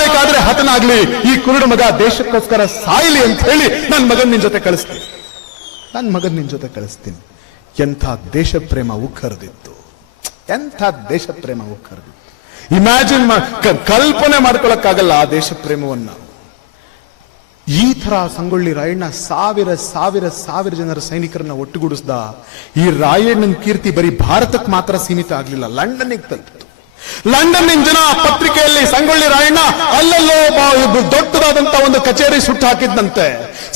ಬೇಕಾದ್ರೆ ಹತನಾಗ್ಲಿ, ಈ ಕುರುಡು ಮಗ ದೇಶಕ್ಕೋಸ್ಕರ ಸಾಯ್ಲಿ ಅಂತ ಹೇಳಿ ನನ್ನ ಮಗನ್ ನಿನ್ ಜೊತೆ ಕಳಿಸ್ತೀನಿ. ಎಂಥ ದೇಶ ಪ್ರೇಮ ಉಕ್ಕರ್ದಿತ್ತು, ಎಂಥ ದೇಶ ಪ್ರೇಮ ಉಕ್ಕರ್ದಿತ್ತು. ಇಮ್ಯಾಜಿನ್ ಕಲ್ಪನೆ ಮಾಡ್ಕೊಳಕ್ಕಾಗಲ್ಲ ಆ ದೇಶ ಪ್ರೇಮವನ್ನ. ಈ ತರ ಸಂಗೊಳ್ಳಿ ರಾಯಣ್ಣ ಸಾವಿರ ಜನರ ಸೈನಿಕರನ್ನ ಒಟ್ಟುಗೂಡಿಸ್ದ. ಈ ರಾಯಣ್ಣನ ಕೀರ್ತಿ ಬರೀ ಭಾರತಕ್ಕೆ ಮಾತ್ರ ಸೀಮಿತ ಆಗ್ಲಿಲ್ಲ, ಲಂಡನ್ನಿಗೆ ತಲುಪಿತು. ಲಂಡನ್ನಿನ ಜನ ಪತ್ರಿಕೆಯಲ್ಲಿ ಸಂಗೊಳ್ಳಿ ರಾಯಣ್ಣ ಅಲ್ಲಲ್ಲೋ ದೊಡ್ಡದಾದಂತ ಒಂದು ಕಚೇರಿ ಸುಟ್ಟು ಹಾಕಿದ್ದಂತೆ,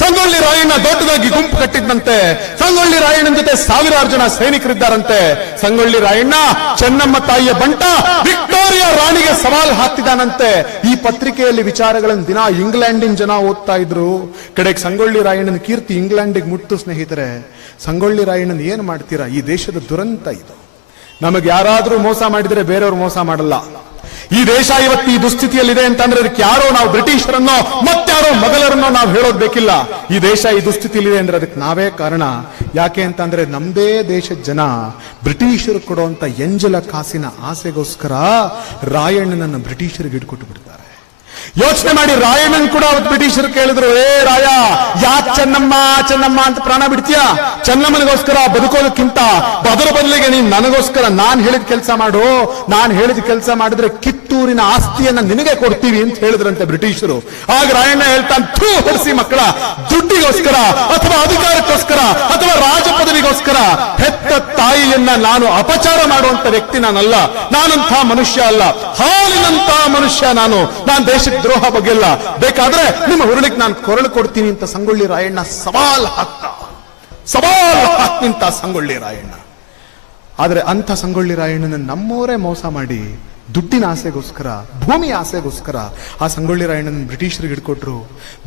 ಸಂಗೊಳ್ಳಿ ರಾಯಣ್ಣ ದೊಡ್ಡದಾಗಿ ಗುಂಪು ಕಟ್ಟಿದ್ದಂತೆ, ಸಂಗೊಳ್ಳಿ ರಾಯಣ್ಣನ ಜೊತೆ ಸಾವಿರಾರು ಜನ ಸೈನಿಕರಿದ್ದಾರಂತೆ, ಸಂಗೊಳ್ಳಿ ರಾಯಣ್ಣ ಚೆನ್ನಮ್ಮ ತಾಯಿಯ ಬಂಟ ವಿಕ್ಟೋರಿಯಾ ರಾಣಿಗೆ ಸವಾಲ್ ಹಾಕ್ತಿದ್ದಾನಂತೆ. ಈ ಪತ್ರಿಕೆಯಲ್ಲಿ ವಿಚಾರಗಳನ್ನು ದಿನ ಇಂಗ್ಲೆಂಡಿನ ಜನ ಓದ್ತಾ ಇದ್ರು. ಕಡೆಗೆ ಸಂಗೊಳ್ಳಿ ರಾಯಣ್ಣನ ಕೀರ್ತಿ ಇಂಗ್ಲೆಂಡಿಗೆ ಮುಟ್ತು. ಸ್ನೇಹಿತರೆ, ಸಂಗೊಳ್ಳಿ ರಾಯಣ್ಣನ ಏನ್ ಮಾಡ್ತೀರಾ? ಈ ದೇಶದ ದುರಂತ ಇದು. ನಮಗೆ ಯಾರಾದ್ರೂ ಮೋಸ ಮಾಡಿದ್ರೆ ಬೇರೆಯವರು ಮೋಸ ಮಾಡಲ್ಲ. ಈ ದೇಶ ಇವತ್ತು ಈ ದುಸ್ಥಿತಿಯಲ್ಲಿದೆ ಅಂತಂದ್ರೆ ಅದಕ್ಕೆ ಯಾರೋ ನಾವು ಬ್ರಿಟಿಷರನ್ನೋ ಮತ್ತಾರೋ ಮೊಘಲರನ್ನೋ ನಾವು ಹೇಳೋದ್ ಬೇಕಿಲ್ಲ. ಈ ದೇಶ ಈ ದುಸ್ಥಿತಿಯಲ್ಲಿದೆ ಅಂದ್ರೆ ಅದಕ್ಕೆ ನಾವೇ ಕಾರಣ. ಯಾಕೆ ಅಂತಂದ್ರೆ ನಮ್ದೇ ದೇಶದ ಜನ ಬ್ರಿಟಿಷರು ಕೊಡುವಂತ ಎಂಜಲ ಕಾಸಿನ ಆಸೆಗೋಸ್ಕರ ರಾಯಣ್ಣನನ್ನ ಬ್ರಿಟಿಷರಿಗೆ ಹಿಡ್ಕೊಟ್ಟು ಬಿಡ್ತಾರೆ. ಯೋಚನೆ ಮಾಡಿ, ರಾಯಣ್ಣನ್ ಕೂಡ ಅವತ್ತು ಬ್ರಿಟಿಷರು ಕೇಳಿದ್ರು, ಏ ರಾಯ, ಯಾಕೆ ಚೆನ್ನಮ್ಮ ಅಂತ ಪ್ರಾಣ ಬಿಡ್ತೀಯಾ? ಚೆನ್ನಮ್ಮನಿಗೋಸ್ಕರ ಬದುಕೋದಕ್ಕಿಂತ ಅದರ ಬದಲಿಗೆ ನೀನ್ ನನಗೋಸ್ಕರ ನಾನ್ ಹೇಳಿದ ಕೆಲಸ ಮಾಡು, ನಾನ್ ಹೇಳಿದ ಕೆಲಸ ಮಾಡಿದ್ರೆ ಕಿತ್ತೂರಿನ ಆಸ್ತಿಯನ್ನ ನಿನಗೆ ಕೊಡ್ತೀವಿ ಅಂತ ಹೇಳಿದ್ರಂತೆ ಬ್ರಿಟಿಷರು. ಆಗ ರಾಯಣ್ಣ ಹೇಳ್ತಾನೆ, ಥೂ ಹೊಡಿಸಿ ಮಕ್ಕಳ, ದುಡ್ಡಿಗೋಸ್ಕರ ಅಥವಾ ಅಧಿಕಾರಕ್ಕೋಸ್ಕರ ಅಥವಾ ರಾಜ ಪದವಿಗೋಸ್ಕರ ಹೆತ್ತ ತಾಯಿಯನ್ನ ನಾನು ಅಪಚಾರ ಮಾಡುವಂತ ವ್ಯಕ್ತಿ ನಾನಲ್ಲ, ನಾನಂಥ ಮನುಷ್ಯ ಅಲ್ಲ, ಹಾಲಿನಂತ ಮನುಷ್ಯ ನಾನು ದೇಶಕ್ಕೆ ದ್ರೋಹ ಬಗೆಲ್ಲ, ಬೇಕಾದ್ರೆ ನಿಮ್ಮ ಹುರುಳಿಗೆ ನಾನು ಕೊರಳು ಕೊಡ್ತೀನಿ ಅಂತ ಸಂಗೊಳ್ಳಿ ರಾಯಣ್ಣ ಸವಾಲ್ ಹಾಕ್ತಿಂತ ಸಂಗೊಳ್ಳಿ ರಾಯಣ್ಣ. ಆದ್ರೆ ಅಂಥ ಸಂಗೊಳ್ಳಿ ರಾಯಣ್ಣನ ನಮ್ಮವರೇ ಮೋಸ ಮಾಡಿ ದುಡ್ಡಿನ ಆಸೆಗೋಸ್ಕರ, ಭೂಮಿ ಆಸೆಗೋಸ್ಕರ ಆ ಸಂಗೊಳ್ಳಿ ರಾಯಣ್ಣನ ಬ್ರಿಟಿಷರಿಗೆ ಹಿಡ್ಕೊಟ್ರು.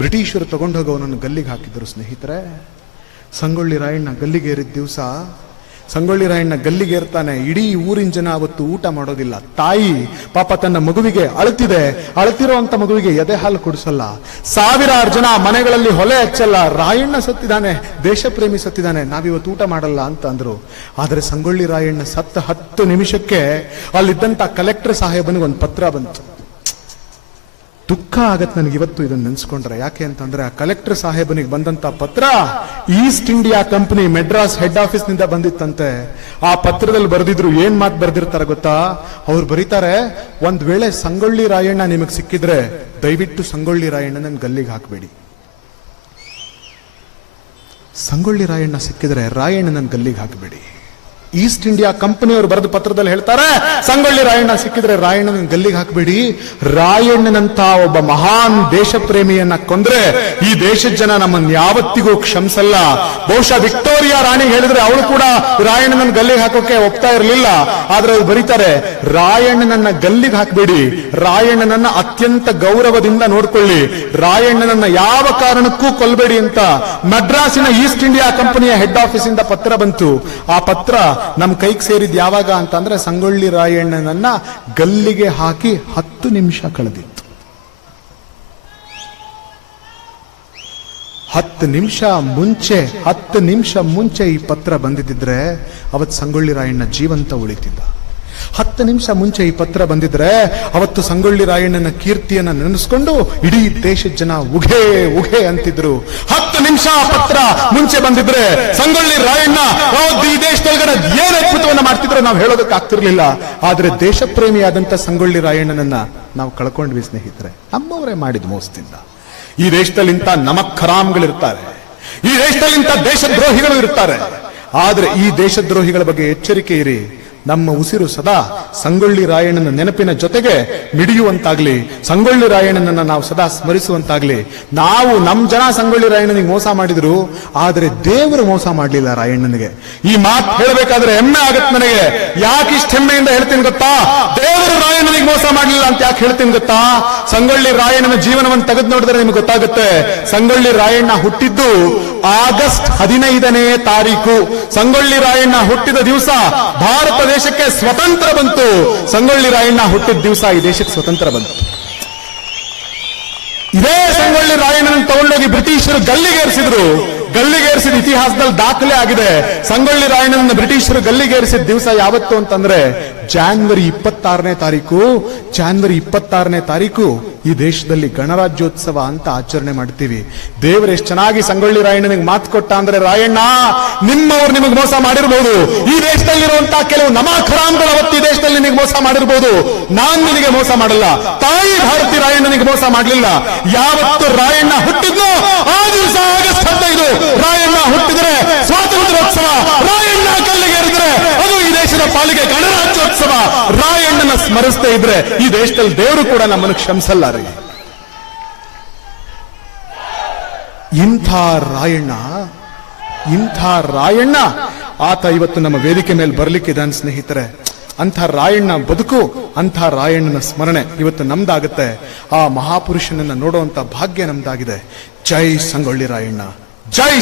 ಬ್ರಿಟಿಷರು ತಗೊಂಡೋಗಿ ಅವನನ್ನು ಗಲ್ಲಿಗೆ ಹಾಕಿದ್ರು. ಸ್ನೇಹಿತರೆ, ಸಂಗೊಳ್ಳಿ ರಾಯಣ್ಣ ಗಲ್ಲಿಗೇರಿದ ದಿವಸ ಸಂಗೊಳ್ಳಿ ರಾಯಣ್ಣ ಗಲ್ಲಿಗೇರ್ತಾನೆ. ಇಡೀ ಊರಿನ ಜನ ಅವತ್ತು ಊಟ ಮಾಡೋದಿಲ್ಲ. ತಾಯಿ ಪಾಪ ತನ್ನ ಮಗುವಿಗೆ ಅಳತಿರುವಂತ ಮಗುವಿಗೆ ಎದೆ ಹಾಲು ಕುಡಿಸಲ್ಲ. ಸಾವಿರಾರು ಜನ ಮನೆಗಳಲ್ಲಿ ಹೊಲೆ ಹಚ್ಚಲ್ಲ. ರಾಯಣ್ಣ ಸತ್ತಿದ್ದಾನೆ, ದೇಶ ಪ್ರೇಮಿ ಸತ್ತಿದ್ದಾನೆ, ನಾವಿವತ್ತು ಊಟ ಮಾಡಲ್ಲ ಅಂತ ಅಂದ್ರು. ಆದ್ರೆ ಸಂಗೊಳ್ಳಿ ರಾಯಣ್ಣ ಸತ್ತ 10 ನಿಮಿಷಕ್ಕೆ ಅಲ್ಲಿದ್ದಂತ ಕಲೆಕ್ಟರ್ ಸಾಹೇಬನಿಗೆ ಒಂದು ಪತ್ರ ಬಂತು. ದುಃಖ ಆಗತ್ತೆ ನನಗೆ ಇವತ್ತು ಇದನ್ನ ನೆನ್ಸ್ಕೊಂಡ್ರೆ. ಯಾಕೆ ಅಂತಂದ್ರೆ ಆ ಕಲೆಕ್ಟರ್ ಸಾಹೇಬನಿಗೆ ಬಂದಂತ ಪತ್ರ East India company Madras head office ನಿಂದ ಬಂದಿತ್ತಂತೆ. ಆ ಪತ್ರದಲ್ಲಿ ಬರೆದಿದ್ರು, ಏನ್ ಮಾತು ಬರೆದಿರ್ತಾರೆ ಗೊತ್ತಾ? ಅವ್ರು ಬರೀತಾರೆ, ಒಂದ್ ವೇಳೆ ಸಂಗೊಳ್ಳಿ ರಾಯಣ್ಣ ನಿಮಗ್ ಸಿಕ್ಕಿದ್ರೆ ದಯವಿಟ್ಟು ಸಂಗೊಳ್ಳಿ ರಾಯಣ್ಣನ ಗಲ್ಲಿಗೆ ಹಾಕಬೇಡಿ. ಸಂಗೊಳ್ಳಿ ರಾಯಣ್ಣ ಸಿಕ್ಕಿದ್ರೆ ರಾಯಣ್ಣನ ಗಲ್ಲಿಗೆ ಹಾಕಬೇಡಿ. ಈಸ್ಟ್ ಇಂಡಿಯಾ ಕಂಪನಿಯವರು ಬರೆದ ಪತ್ರದಲ್ಲಿ ಹೇಳ್ತಾರೆ, ಸಂಗೊಳ್ಳಿ ರಾಯಣ್ಣ ಸಿಕ್ಕಿದ್ರೆ ರಾಯಣ್ಣನ ಗಲ್ಲಿಗೆ ಹಾಕಬೇಡಿ. ರಾಯಣ್ಣನಂತ ಒಬ್ಬ ಮಹಾನ್ ದೇಶ ಪ್ರೇಮಿಯನ್ನ ಕೊಂದ್ರೆ ಈ ದೇಶದ ಜನ ನಮ್ಮನ್ನು ಯಾವತ್ತಿಗೂ ಕ್ಷಮಿಸಲ್ಲ. ಬಹುಶಃ ವಿಕ್ಟೋರಿಯಾ ರಾಣಿ ಹೇಳಿದ್ರೆ ಅವಳು ಕೂಡ ರಾಯಣ್ಣನ ಗಲ್ಲಿಗೆ ಹಾಕೋಕೆ ಒಪ್ತಾ ಇರಲಿಲ್ಲ. ಆದ್ರೆ ಅವ್ರು ಬರೀತಾರೆ, ರಾಯಣ್ಣನನ್ನ ಗಲ್ಲಿಗೆ ಹಾಕಬೇಡಿ, ರಾಯಣ್ಣನನ್ನ ಅತ್ಯಂತ ಗೌರವದಿಂದ ನೋಡ್ಕೊಳ್ಳಿ, ರಾಯಣ್ಣನನ್ನ ಯಾವ ಕಾರಣಕ್ಕೂ ಕೊಲ್ಬೇಡಿ ಅಂತ ಮದ್ರಾಸಿನ ಈಸ್ಟ್ ಇಂಡಿಯಾ ಕಂಪನಿಯ ಹೆಡ್ ಆಫೀಸ್ ಇಂದ ಪತ್ರ ಬಂತು. ಆ ಪತ್ರ ನಮ್ ಕೈಗೆ ಸೇರಿದ್ ಯಾವಾಗ ಅಂತಂದ್ರೆ ಸಂಗೊಳ್ಳಿ ರಾಯಣ್ಣನನ್ನ ಗಲ್ಲಿಗೆ ಹಾಕಿ 10 ನಿಮಿಷ ಕಳೆದಿತ್ತು. 10 ನಿಮಿಷ ಮುಂಚೆ ಈ ಪತ್ರ ಬಂದಿದ್ದಿದ್ರೆ ಅವತ್ತು ಸಂಗೊಳ್ಳಿ ರಾಯಣ್ಣ ಜೀವಂತ ಉಳಿತಿದ್ದ. 10 ನಿಮಿಷ ಮುಂಚೆ ಈ ಪತ್ರ ಬಂದಿದ್ರೆ ಅವತ್ತು ಸಂಗೊಳ್ಳಿ ರಾಯಣ್ಣನ ಕೀರ್ತಿಯನ್ನ ನೆನೆಸ್ಕೊಂಡು ಇಡೀ ದೇಶದ ಜನ ಉಘೆ ಅಂತಿದ್ರು. 10 ನಿಮಿಷ ಪತ್ರ ಮುಂಚೆ ಬಂದಿದ್ರೆ ಸಂಗೊಳ್ಳಿ ರಾಯಣ್ಣ ಈ ದೇಶದೊಳಗಡೆ ಏನ್ ಅದ್ಭುತವನ್ನ ಮಾಡ್ತಿದ್ರು ನಾವು ಹೇಳೋದಕ್ಕೆ ಆಗ್ತಿರ್ಲಿಲ್ಲ. ಆದ್ರೆ ದೇಶ ಪ್ರೇಮಿಯಾದಂತ ಸಂಗೊಳ್ಳಿ ರಾಯಣ್ಣನನ್ನ ನಾವು ಕಳ್ಕೊಂಡ್ವಿ. ಸ್ನೇಹಿತರೆ, ನಮ್ಮವರೇ ಮಾಡಿದ ಮೋಸದಿಂದ ಈ ದೇಶದಲ್ಲಿ ಇಂಥ ನಮಕ್ ಖರಾಮ್ಗಳಿರ್ತಾರೆ, ಈ ದೇಶದಲ್ಲಿ ಇಂಥ ದೇಶದ್ರೋಹಿಗಳು ಇರ್ತಾರೆ. ಆದ್ರೆ ಈ ದೇಶದ್ರೋಹಿಗಳ ಬಗ್ಗೆ ಎಚ್ಚರಿಕೆ ಇರಿ. ನಮ್ಮ ಉಸಿರು ಸದಾ ಸಂಗೊಳ್ಳಿ ರಾಯಣ್ಣನ ನೆನಪಿನ ಜೊತೆಗೆ ಮಿಡಿಯುವಂತಾಗ್ಲಿ, ಸಂಗೊಳ್ಳಿ ರಾಯಣ್ಣನನ್ನ ನಾವು ಸದಾ ಸ್ಮರಿಸುವಂತಾಗ್ಲಿ. ನಾವು ನಮ್ ಜನ ಸಂಗೊಳ್ಳಿ ರಾಯಣ್ಣನಿಗೆ ಮೋಸ ಮಾಡಿದ್ರು, ಆದ್ರೆ ದೇವರು ಮೋಸ ಮಾಡ್ಲಿಲ್ಲ ರಾಯಣ್ಣನಿಗೆ. ಈ ಮಾತು ಹೇಳಬೇಕಾದ್ರೆ ಹೆಮ್ಮೆ ಆಗತ್ತೆ ನನಗೆ. ಯಾಕೆ ಇಷ್ಟ ಹೆಮ್ಮೆಯಿಂದ ಹೇಳ್ತೀನಿ ಗೊತ್ತಾ? ದೇವರು ರಾಯಣ್ಣನಿಗೆ ಮೋಸ ಮಾಡ್ಲಿಲ್ಲ ಅಂತ ಯಾಕೆ ಹೇಳ್ತೀನಿ ಗೊತ್ತಾ? ಸಂಗೊಳ್ಳಿ ರಾಯಣ್ಣನ ಜೀವನವನ್ನು ತೆಗೆದು ನೋಡಿದ್ರೆ ನಿಮ್ಗೆ ಗೊತ್ತಾಗುತ್ತೆ. ಸಂಗೊಳ್ಳಿ ರಾಯಣ್ಣ ಹುಟ್ಟಿದ್ದು ಆಗಸ್ಟ್ 15ನೇ ತಾರೀಕು. ಸಂಗೊಳ್ಳಿ ರಾಯಣ್ಣ ಹುಟ್ಟಿದ ದಿವಸ ಭಾರತ ದೇಶಕ್ಕೆ ಸ್ವತಂತ್ರ ಬಂತು. ಸಂಗೊಳ್ಳಿ ರಾಯಣ್ಣ ಹುಟ್ಟಿದ ದಿವಸ ಈ ದೇಶಕ್ಕೆ ಸ್ವತಂತ್ರ ಬಂತು. ಇದೇ ಸಂಗೊಳ್ಳಿ ರಾಯಣ್ಣನ ತಗೊಂಡೋಗಿ ಬ್ರಿಟಿಷರು ಗಲ್ಲಿಗೇರಿಸಿದ್ರು. ಗಲ್ಲಿಗೇರಿಸಿದ ಇತಿಹಾಸದಲ್ಲಿ ದಾಖಲೆ ಆಗಿದೆ. ಸಂಗೊಳ್ಳಿ ರಾಯಣ್ಣನ ಬ್ರಿಟಿಷರು ಗಲ್ಲಿಗೇರಿಸಿದ ದಿವಸ ಯಾವತ್ತು ಅಂತಂದ್ರೆ ಜಾನ್ವರಿ 26ನೇ ತಾರೀಕು ಈ ದೇಶದಲ್ಲಿ ಗಣರಾಜ್ಯೋತ್ಸವ ಅಂತ ಆಚರಣೆ ಮಾಡ್ತೀವಿ. ದೇವರು ಎಷ್ಟು ಚೆನ್ನಾಗಿ ಸಂಗೊಳ್ಳಿ ರಾಯಣ್ಣನಿಗೆ ಮಾತು ಕೊಟ್ಟ ಅಂದ್ರೆ, ರಾಯಣ್ಣ ನಿಮ್ಮವ್ರು ನಿಮಗೆ ಮೋಸ ಮಾಡಿರ್ಬೋದು, ಈ ದೇಶದಲ್ಲಿರುವಂತಹ ಕೆಲವು ನಮಾಖರಾಮ್ಗಳು ಅವತ್ತು ಈ ದೇಶದಲ್ಲಿ ನಿನಗೆ ಮೋಸ ಮಾಡಿರ್ಬೋದು, ನಾನ್ ನಿನಗೆ ಮೋಸ ಮಾಡಲ್ಲ. ತಾಯಿ ಭಾರತಿ ರಾಯಣ್ಣನಿಗೆ ಮೋಸ ಮಾಡಲಿಲ್ಲ. ಯಾವತ್ತು ರಾಯಣ್ಣ ಹುಟ್ಟಿದ್ನೋ ಆ ದಿವಸ ಆಗಸ್ಟ್ 15 ರಾಯಣ್ಣ ಹುಟ್ಟಿದ್ರೆ ಸ್ವಾತಂತ್ರ್ಯೋತ್ಸವ, ರಾಯಣ್ಣ ಕಲ್ಲಿಗೇರಿದ್ರೆ ಅದು ಈ ದೇಶದ ಪಾಲಿಗೆ ಗಣರಾಜ್ಯೋತ್ಸವ. ರಾಯಣ್ಣನ ಸ್ಮರಿಸದೇ ಇದ್ರೆ ಈ ದೇಶದಲ್ಲಿ ದೇವರು ಕೂಡ ನಮ್ಮನ್ನು ಕ್ಷಮಿಸಲ್ಲ ರೀ. ಇಂಥ ರಾಯಣ್ಣ ಆತ ಇವತ್ತು ನಮ್ಮ ವೇದಿಕೆ ಮೇಲೆ ಬರ್ಲಿಕ್ಕಿದ್ದಾನೆ ಸ್ನೇಹಿತರೆ. ಅಂಥ ರಾಯಣ್ಣ ಬದುಕು, ಅಂಥ ರಾಯಣ್ಣನ ಸ್ಮರಣೆ ಇವತ್ತು ನಮ್ದಾಗುತ್ತೆ. ಆ ಮಹಾಪುರುಷನನ್ನ ನೋಡುವಂತ ಭಾಗ್ಯ ನಮ್ದಾಗಿದೆ. ಜೈ ಸಂಗೊಳ್ಳಿ ರಾಯಣ್ಣ, ಜೈ